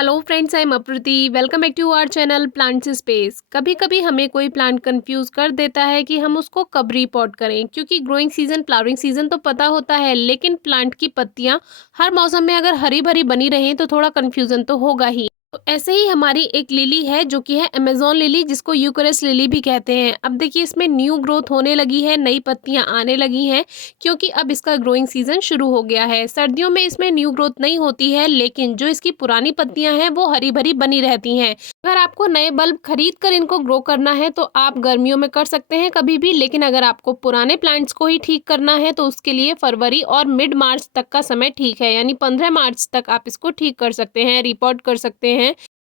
Hello friends, I am Aprati. Welcome back to our channel Plants Space. कभी कभी हमें कोई प्लांट कंफ्यूज कर देता है कि हम उसको कब रिपोर्ट करें, क्योंकि ग्रोइंग सीजन फ्लावरिंग सीजन तो पता होता है, लेकिन प्लांट की पत्तियां हर मौसम में अगर हरी भरी बनी रहें तो थोड़ा कंफ्यूजन तो होगा ही। तो ऐसे ही हमारी एक लिली है जो कि है अमेजोन लिली, जिसको यूकेरस लिली भी कहते हैं। अब देखिए, इसमें न्यू ग्रोथ होने लगी है, नई पत्तियां आने लगी हैं, क्योंकि अब इसका ग्रोइंग सीजन शुरू हो गया है। सर्दियों में इसमें न्यू ग्रोथ नहीं होती है, लेकिन जो इसकी पुरानी पत्तियां हैं वो हरी भरी बनी रहती हैं। अगर आपको नए बल्ब खरीद कर इनको ग्रो करना है तो आप गर्मियों में कर सकते हैं कभी भी, लेकिन अगर आपको पुराने प्लांट्स को ही ठीक करना है तो उसके लिए फरवरी और मिड मार्च तक का समय ठीक है, यानी 15 मार्च तक आप इसको ठीक कर सकते हैं, रिपोर्ट कर सकते हैं।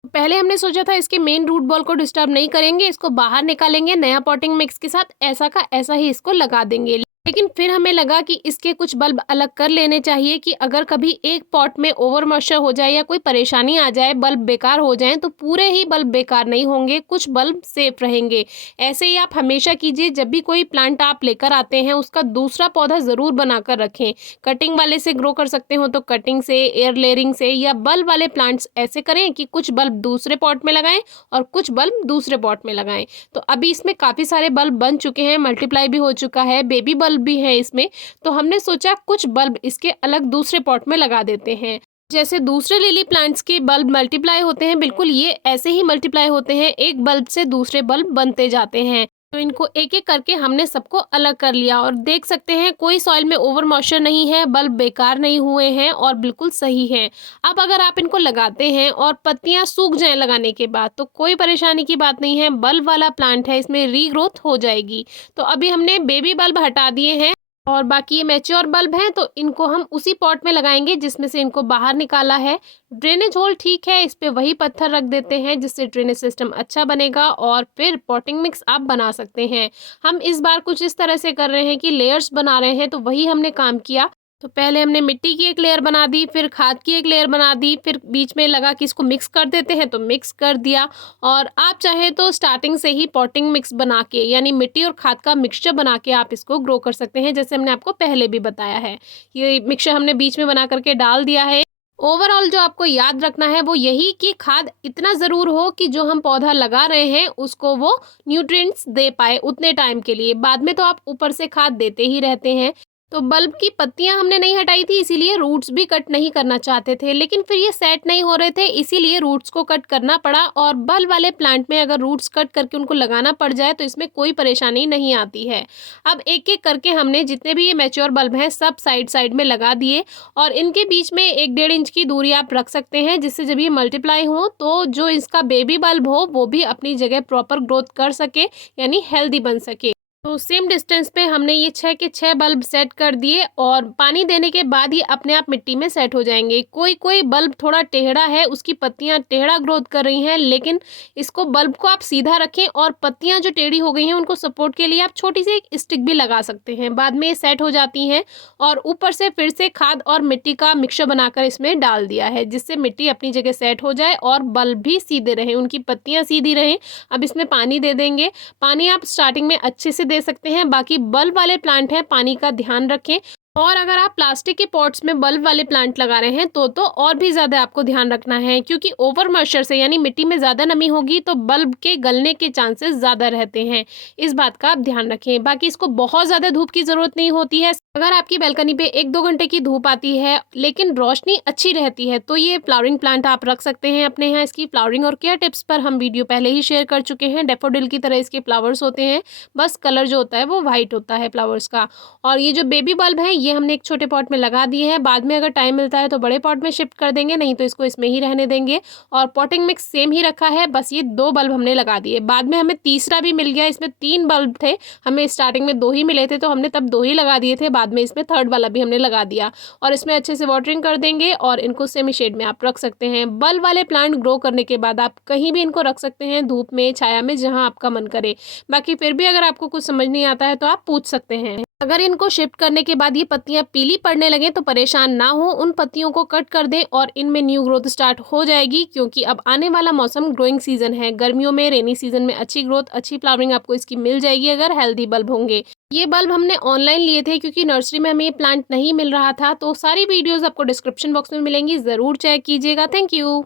पहले हमने सोचा था इसके मेन रूट बॉल को डिस्टर्ब नहीं करेंगे, इसको बाहर निकालेंगे, नया पॉटिंग मिक्स के साथ ऐसा का ऐसा ही इसको लगा देंगे। लेकिन फिर हमें लगा कि इसके कुछ बल्ब अलग कर लेने चाहिए, कि अगर कभी एक पॉट में ओवर मॉइस्चर हो जाए या कोई परेशानी आ जाए, बल्ब बेकार हो जाएं, तो पूरे ही बल्ब बेकार नहीं होंगे, कुछ बल्ब सेफ रहेंगे। ऐसे ही आप हमेशा कीजिए, जब भी कोई प्लांट आप लेकर आते हैं उसका दूसरा पौधा ज़रूर बनाकर रखें। कटिंग वाले से ग्रो कर सकते हो तो कटिंग से, एयर लेयरिंग से, या बल्ब वाले प्लांट्स ऐसे करें कि कुछ बल्ब दूसरे पॉट में लगाएं और कुछ बल्ब दूसरे पॉट में लगाएं। तो अभी इसमें काफ़ी सारे बल्ब बन चुके हैं, मल्टीप्लाई भी हो चुका है, बेबी बल्ब भी है इसमें। तो हमने सोचा कुछ बल्ब इसके अलग दूसरे पॉट में लगा देते हैं। जैसे दूसरे लिली प्लांट्स के बल्ब मल्टीप्लाई होते हैं, बिल्कुल ये ऐसे ही मल्टीप्लाई होते हैं, एक बल्ब से दूसरे बल्ब बनते जाते हैं। तो इनको एक एक करके हमने सबको अलग कर लिया, और देख सकते हैं कोई सॉइल में ओवर मॉइस्चर नहीं है, बल्ब बेकार नहीं हुए हैं और बिल्कुल सही है। अब अगर आप इनको लगाते हैं और पत्तियां सूख जाएं लगाने के बाद, तो कोई परेशानी की बात नहीं है, बल्ब वाला प्लांट है, इसमें रीग्रोथ हो जाएगी। तो अभी हमने बेबी बल्ब हटा दिए हैं और बाकी ये मैच्योर बल्ब हैं, तो इनको हम उसी पॉट में लगाएंगे जिसमें से इनको बाहर निकाला है। ड्रेनेज होल ठीक है, इस पे वही पत्थर रख देते हैं जिससे ड्रेनेज सिस्टम अच्छा बनेगा, और फिर पॉटिंग मिक्स आप बना सकते हैं। हम इस बार कुछ इस तरह से कर रहे हैं कि लेयर्स बना रहे हैं, तो वही हमने काम किया। तो पहले हमने मिट्टी की एक लेयर बना दी, फिर खाद की एक लेयर बना दी, फिर बीच में लगा कि इसको मिक्स कर देते हैं, तो मिक्स कर दिया। और आप चाहें तो स्टार्टिंग से ही पॉटिंग मिक्स बना के, यानी मिट्टी और खाद का मिक्सचर बना के आप इसको ग्रो कर सकते हैं, जैसे हमने आपको पहले भी बताया है। ये मिक्सचर हमने बीच में बना करके डाल दिया है। ओवरऑल जो आपको याद रखना है वो यही कि खाद इतना ज़रूर हो कि जो हम पौधा लगा रहे हैं उसको वो न्यूट्रिएंट्स दे पाए उतने टाइम के लिए। बाद में तो आप ऊपर से खाद देते ही रहते हैं। तो बल्ब की पत्तियां हमने नहीं हटाई थी, इसीलिए रूट्स भी कट नहीं करना चाहते थे, लेकिन फिर ये सेट नहीं हो रहे थे, इसीलिए रूट्स को कट करना पड़ा। और बल्ब वाले प्लांट में अगर रूट्स कट करके उनको लगाना पड़ जाए तो इसमें कोई परेशानी नहीं आती है। अब एक एक करके हमने जितने भी ये मैच्योर बल्ब हैं सब साइड साइड में लगा दिए, और इनके बीच में 1-1.5 इंच की दूरी आप रख सकते हैं, जिससे जब ये मल्टीप्लाई हो तो जो इसका बेबी बल्ब हो वो भी अपनी जगह प्रॉपर ग्रोथ कर सके, यानी हेल्दी बन सके। तो सेम डिस्टेंस पे हमने ये 6 के 6 बल्ब सेट कर दिए, और पानी देने के बाद ये अपने आप मिट्टी में सेट हो जाएंगे। कोई कोई बल्ब थोड़ा टेढ़ा है, उसकी पत्तियां टेढ़ा ग्रोथ कर रही हैं, लेकिन इसको बल्ब को आप सीधा रखें, और पत्तियां जो टेढ़ी हो गई हैं उनको सपोर्ट के लिए आप छोटी सी एक स्टिक भी लगा सकते हैं, बाद में ये सेट हो जाती हैं। और ऊपर से फिर से खाद और मिट्टी का मिक्सचर बनाकर इसमें डाल दिया है, जिससे मिट्टी अपनी जगह सेट हो जाए और बल्ब भी सीधे रहें, उनकी पत्तियाँ सीधी रहें। अब इसमें पानी दे देंगे। पानी आप स्टार्टिंग में अच्छे से दे सकते हैं, बाकी बल्ब वाले प्लांट हैं, पानी का ध्यान रखें। और अगर आप प्लास्टिक के पॉट्स में बल्ब वाले प्लांट लगा रहे हैं तो और भी ज़्यादा आपको ध्यान रखना है, क्योंकि ओवर मॉइस्चर से, यानी मिट्टी में ज़्यादा नमी होगी तो बल्ब के गलने के चांसेस ज़्यादा रहते हैं। इस बात का आप ध्यान रखें। बाकी इसको बहुत ज़्यादा धूप की ज़रूरत नहीं होती है। अगर आपकी बैल्कनी पे 1-2 घंटे की धूप आती है लेकिन रोशनी अच्छी रहती है, तो ये फ्लावरिंग प्लांट आप रख सकते हैं अपने यहाँ। इसकी फ्लावरिंग और केयर टिप्स पर हम वीडियो पहले ही शेयर कर चुके हैं। डेफोडिल की तरह इसके फ्लावर्स होते हैं, बस कलर जो होता है वो वाइट होता है फ्लावर्स का। और ये जो बेबी बल्ब है ये हमने एक छोटे पॉट में लगा दिए हैं, बाद में अगर टाइम मिलता है तो बड़े पॉट में शिफ्ट कर देंगे, नहीं तो इसको इसमें ही रहने देंगे। और पॉटिंग मिक्स सेम ही रखा है, बस ये 2 बल्ब हमने लगा दिए। बाद में हमें तीसरा भी मिल गया, इसमें 3 बल्ब थे, हमें स्टार्टिंग में 2 ही मिले थे तो हमने तब 2 ही लगा दिए थे, बाद में इसमें थर्ड वाला भी हमने लगा दिया। और इसमें अच्छे से वाटरिंग कर देंगे और इनको सेमी शेड में आप रख सकते हैं। बल्ब वाले प्लांट ग्रो करने के बाद आप कहीं भी इनको रख सकते हैं, धूप में, छाया में, जहाँ आपका मन करे। बाकी फिर भी अगर आपको कुछ समझ नहीं आता है तो आप पूछ सकते हैं। अगर इनको शिफ्ट करने के बाद ये पत्तियां पीली पड़ने लगे तो परेशान ना हो, उन पत्तियों को कट कर दें और इनमें न्यू ग्रोथ स्टार्ट हो जाएगी, क्योंकि अब आने वाला मौसम ग्रोइंग सीजन है। गर्मियों में, रेनी सीजन में अच्छी ग्रोथ, अच्छी फ्लावरिंग आपको इसकी मिल जाएगी अगर हेल्दी बल्ब होंगे। ये बल्ब हमने ऑनलाइन लिए थे क्योंकि नर्सरी में हमें ये प्लांट नहीं मिल रहा था। तो सारी वीडियोस आपको डिस्क्रिप्शन बॉक्स में मिलेंगी, ज़रूर चेक कीजिएगा। Thank you.